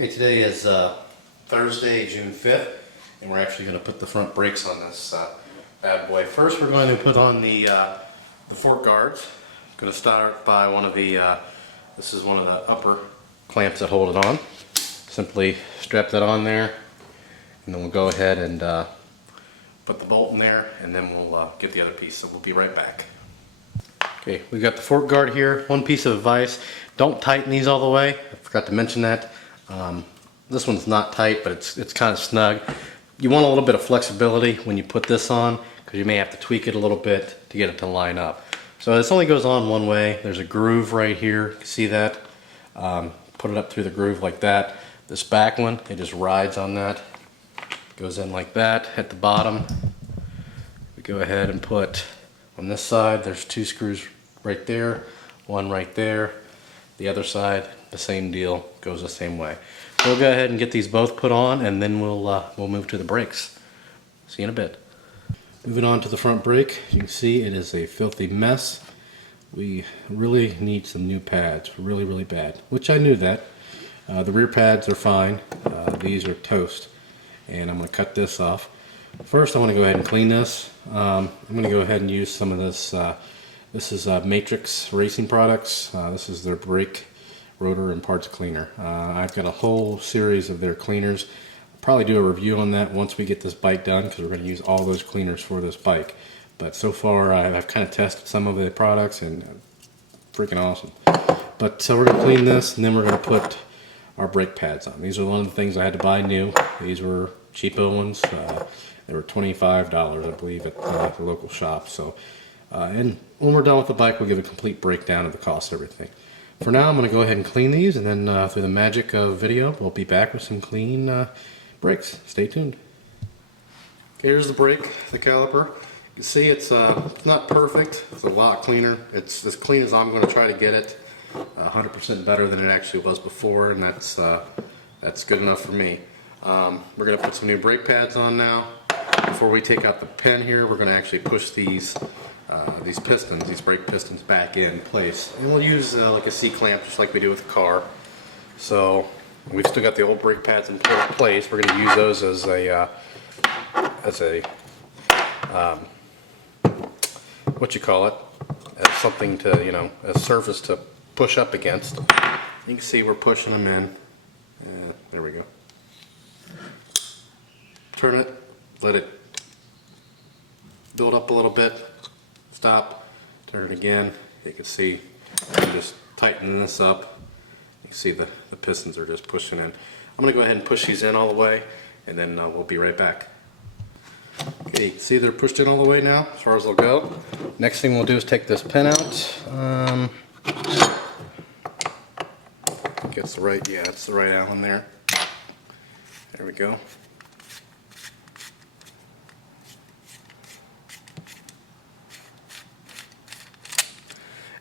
Okay, today is Thursday, June 5th, and we're actually going to put the front brakes on this bad boy. First, we're going to put on the fork guards. I'm going to start by one of the, this is one of the upper clamps that hold it on. Simply strap that on there, and then we'll go ahead and put the bolt in there, and then we'll get the other piece, so we'll be right back. Okay, we've got the fork guard here. One piece of advice, don't tighten these all the way. I forgot to mention that. This one's not tight, but it's kind of snug. You want a little bit of flexibility when you put this on, because you may have to tweak it a little bit to get it to line up. So this only goes on one way. There's a groove right here. You can see that? Put it up through the groove like that. This back one, it just rides on that. Goes in like that at the bottom. We go ahead and put on this side, there's two screws right there, one right there. The other side, the same deal, goes the same way. We'll go ahead and get these both put on, and then we'll move to the brakes. See you in a bit. Moving on to the front brake, you can see it is a filthy mess. We really need some new pads, really bad, which I knew that. The rear pads are fine. These are toast, and I'm going to cut this off. First, I want to go ahead and clean this. I'm going to go ahead and use some of this. This is Matrix Racing Products. This is their brake rotor and parts cleaner. I've got a whole series of their cleaners. I'll probably do a review on that once we get this bike done, because we're going to use all those cleaners for this bike. But so far, I've kind of tested some of the products, and freaking awesome. But so we're going to clean this, and then we're going to put our brake pads on. These are one of the things I had to buy new. These were cheapo ones. They were $25, I believe, at the local shop. So, and when we're done with the bike, we'll give a complete breakdown of the cost of everything. For now, I'm going to go ahead and clean these, and then through the magic of video, we'll be back with some clean brakes. Stay tuned. Okay, here's the brake, the caliper. You can see it's not perfect. It's a lot cleaner. It's as clean as I'm going to try to get it. 100% better than it actually was before, and that's good enough for me. We're going to put some new brake pads on now. Before we take out the pin here, we're going to actually push these pistons, these brake pistons, back in place. And we'll use like a C-clamp, just like we do with the car. So we've still got the old brake pads in place. We're going to use those as what you call it, as something to, you know, a surface to push up against. You can see we're pushing them in. There we go. Turn it, let it build up a little bit, stop, turn it again. You can see I'm just tightening this up. You can see the pistons are just pushing in. I'm going to go ahead and push these in all the way, and then we'll be right back. Okay, you can see they're pushed in all the way now, as far as they'll go. Next thing we'll do is take this pin out. It's the right, yeah, it's the right Allen there. There we go.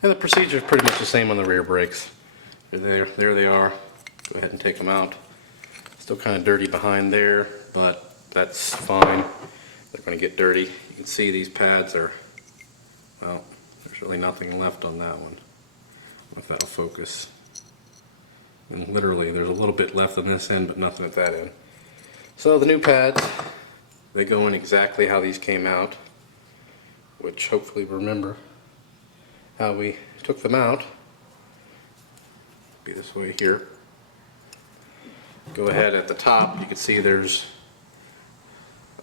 And the procedure is pretty much the same on the rear brakes. There they are. Go ahead and take them out. Still kind of dirty behind there, but that's fine. They're going to get dirty. You can see these pads are, well, there's really nothing left on that one. I don't know if that'll focus. And literally, there's a little bit left on this end, but nothing at that end. So the new pads, they go in exactly how these came out, which hopefully remember how we took them out. Be this way here. Go ahead at the top, you can see there's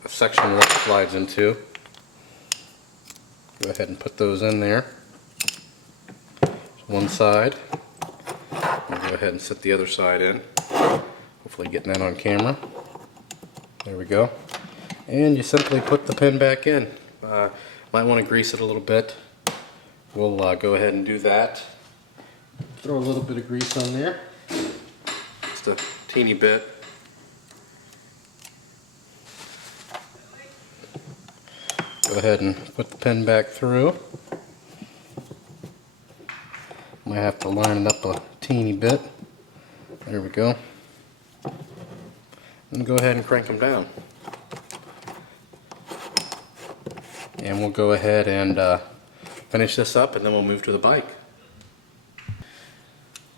a section where it slides into. Go ahead and put those in there. One side. I'll go ahead and set the other side in. Hopefully getting that on camera. There we go. And you simply put the pin back in. Might want to grease it a little bit. We'll go ahead and do that. Throw a little bit of grease on there. Just a teeny bit. Go ahead and put the pin back through. Might have to line it up a teeny bit. There we go. And go ahead and crank them down. And we'll go ahead and finish this up, and then we'll move to the bike.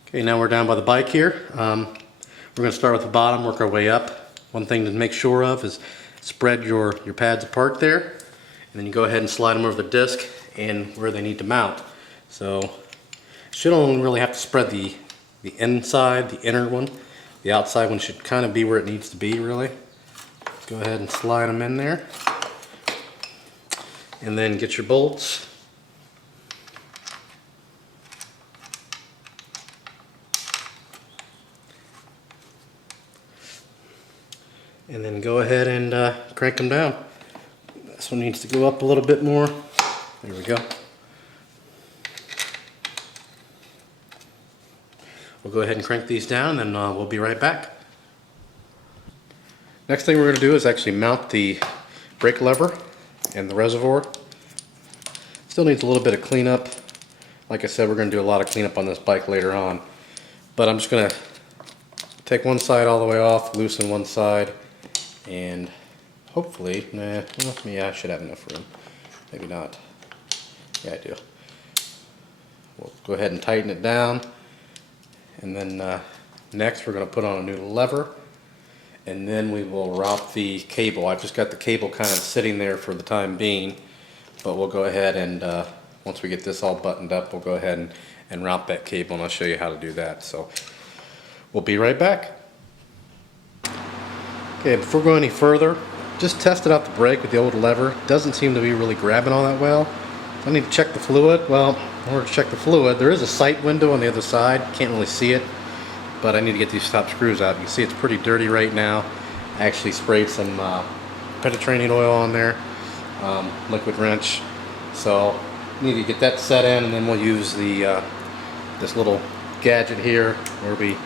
Okay, now we're down by the bike here. We're going to start with the bottom, work our way up. One thing to make sure of is spread your pads apart there, and then you go ahead and slide them over the disc and where they need to mount. So you should only really have to spread the inside, the inner one. The outside one should kind of be where it needs to be, really. Go ahead and slide them in there. And then get your bolts. And then go ahead and crank them down. This one needs to go up a little bit more. There we go. We'll go ahead and crank these down, and then we'll be right back. Next thing we're going to do is actually mount the brake lever and the reservoir. Still needs a little bit of cleanup. Like I said, we're going to do a lot of cleanup on this bike later on. But I'm just going to take one side all the way off, loosen one side, and hopefully, yeah, I should have enough room. Maybe not. Yeah, I do. We'll go ahead and tighten it down. And then next we're going to put on a new lever. And then we will route the cable. I've just got the cable kind of sitting there for the time being. But we'll go ahead and, once we get this all buttoned up, we'll go ahead and route that cable, and I'll show you how to do that. So we'll be right back. Okay, before going any further, just tested out the brake with the old lever. Doesn't seem to be really grabbing all that well. So I need to check the fluid. Well, in order to check the fluid, there is a sight window on the other side. Can't really see it, but I need to get these top screws out. You can see it's pretty dirty right now. I actually sprayed some penetrating oil on there, liquid wrench. So need to get that set in, and then we'll use the this little gadget here, where we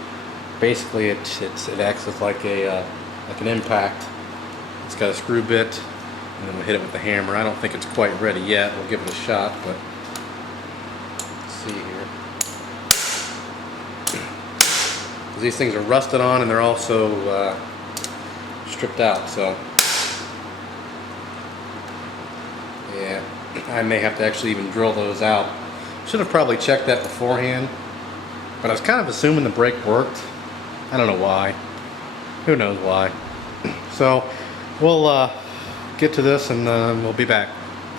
basically it acts as like an impact. It's got a screw bit, and then we'll hit it with the hammer. I don't think it's quite ready yet. We'll give it a shot, but let's see here. These things are rusted on, and they're also stripped out, so yeah, I may have to actually even drill those out. Should have probably checked that beforehand, but I was kind of assuming the brake worked. I don't know why. Who knows why. So we'll get to this, and we'll be back,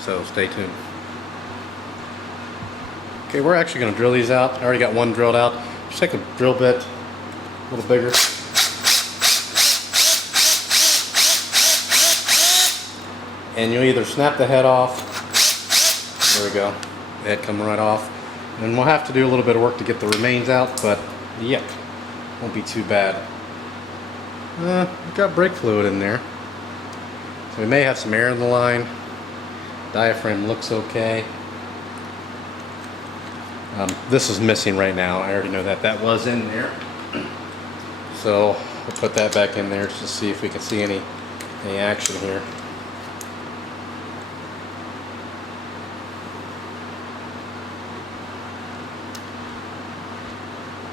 so stay tuned. Okay, we're actually going to drill these out. I already got one drilled out. Just take a drill bit, a little bigger. And you'll either snap the head off. There we go. The head come right off. And we'll have to do a little bit of work to get the remains out, but yep, won't be too bad. We've got brake fluid in there. So we may have some air in the line. Diaphragm looks okay. This is missing right now. I already know that. That was in there. So we'll put that back in there just to see if we can see any action here.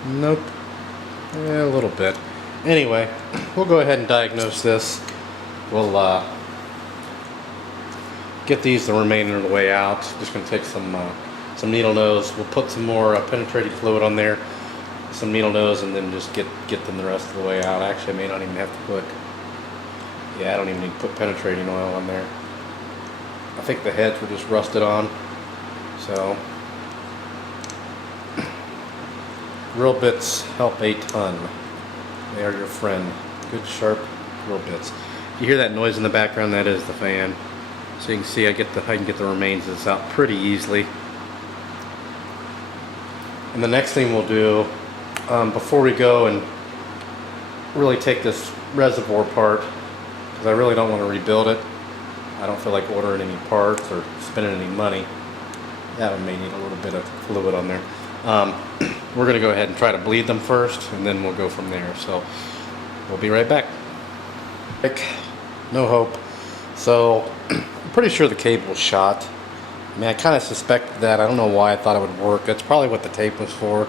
Nope. Yeah, a little bit. Anyway, we'll go ahead and diagnose this. We'll get these the remainder of the way out. Just going to take some needle nose. We'll put some more penetrating fluid on there, some needle nose, and then just get them the rest of the way out. Actually, I may not even have to put. Yeah, I don't even need to put penetrating oil on there. I think the heads were just rusted on. So drill bits help a ton. They are your friend. Good sharp drill bits. You hear that noise in the background? That is the fan. So you can see I can get the remains of this out pretty easily. And the next thing we'll do, before we go and really take this reservoir apart, because I really don't want to rebuild it. I don't feel like ordering any parts or spending any money. That one may need a little bit of fluid on there. We're going to go ahead and try to bleed them first, and then we'll go from there. So we'll be right back. No hope. So I'm pretty sure the cable was shot. I mean, I kind of suspected that. I don't know why I thought it would work. That's probably what the tape was for.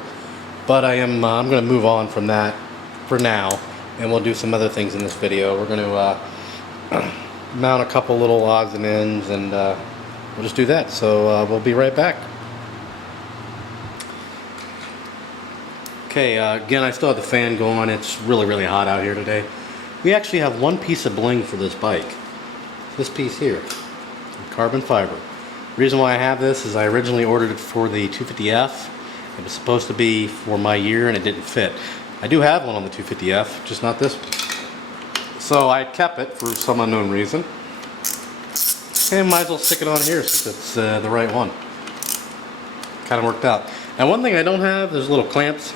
But I'm going to move on from that for now, and we'll do some other things in this video. We're going to mount a couple little odds and ends, and we'll just do that. So we'll be right back. Okay, again, I still have the fan going. It's really hot out here today. We actually have one piece of bling for this bike. This piece here, carbon fiber. The reason why I have this is I originally ordered it for the 250F. It was supposed to be for my year and it didn't fit. I do have one on the 250F, just not this one. So I kept it for some unknown reason. And might as well stick it on here since it's the right one. Kind of worked out. Now one thing I don't have is little clamps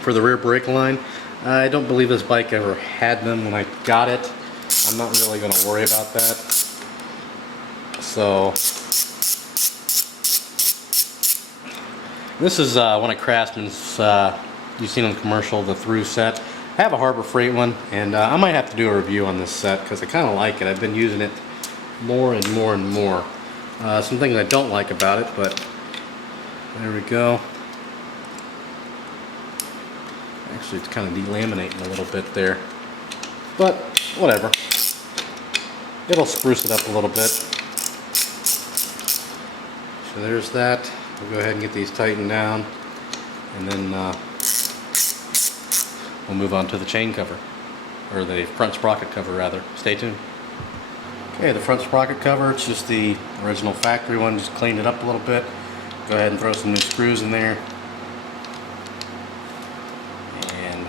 for the rear brake line. I don't believe this bike ever had them when I got it. I'm not really going to worry about that. So this is one of Craftsman's, you've seen on the commercial, the through set. I have a Harbor Freight one, and I might have to do a review on this set because I kind of like it. I've been using it more and more and more. Some things I don't like about it, but there we go. Actually, it's kind of delaminating a little bit there, but whatever. It'll spruce it up a little bit. So there's that. We'll go ahead and get these tightened down, and then we'll move on to the chain cover, or the front sprocket cover rather. Stay tuned. Okay, the front sprocket cover, it's just the original factory one, just cleaned it up a little bit. Go ahead and throw some new screws in there. And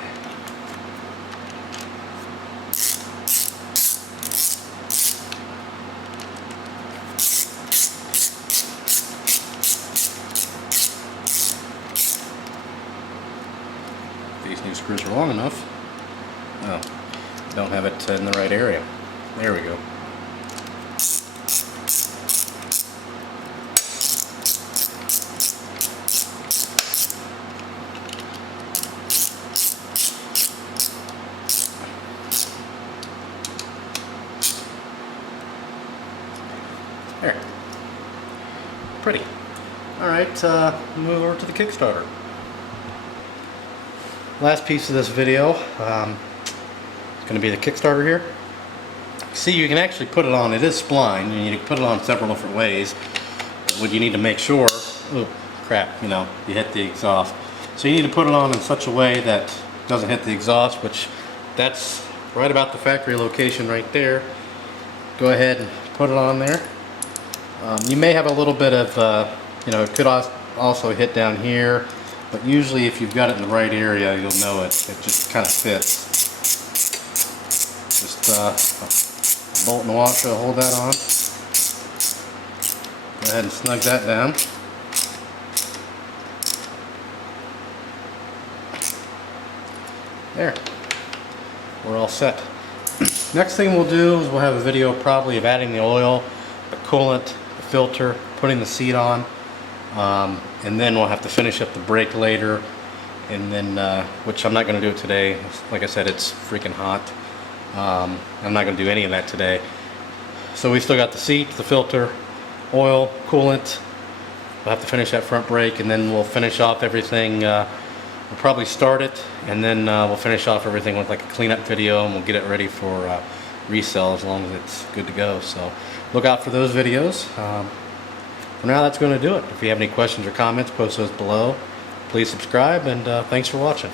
these new screws are long enough. Oh, don't have it in the right area. There we go. There. Pretty. Alright, move over to the Kickstarter. Last piece of this video, it's going to be the Kickstarter here. See, you can actually put it on, it is spline, and you can put it on several different ways. But what you need to make sure, oh crap, you hit the exhaust. So you need to put it on in such a way that it doesn't hit the exhaust, which that's right about the factory location right there. Go ahead and put it on there. You may have a little bit of, it could also hit down here, but usually if you've got it in the right area, you'll know it. It just kind of fits. Just a bolt and a washer to hold that on. Go ahead and snug that down. There. We're all set. Next thing we'll do is we'll have a video probably of adding the oil, the coolant, filter, putting the seat on, and then we'll have to finish up the brake later, and then which I'm not going to do it today. Like I said, it's freaking hot. I'm not going to do any of that today. So we still got the seat, the filter, oil, coolant. We'll have to finish that front brake, and then we'll finish off everything. We'll probably start it, and then we'll finish off everything with like a cleanup video, and we'll get it ready for resell as long as it's good to go. So look out for those videos. For now, that's going to do it. If you have any questions or comments, post those below. Please subscribe, and thanks for watching.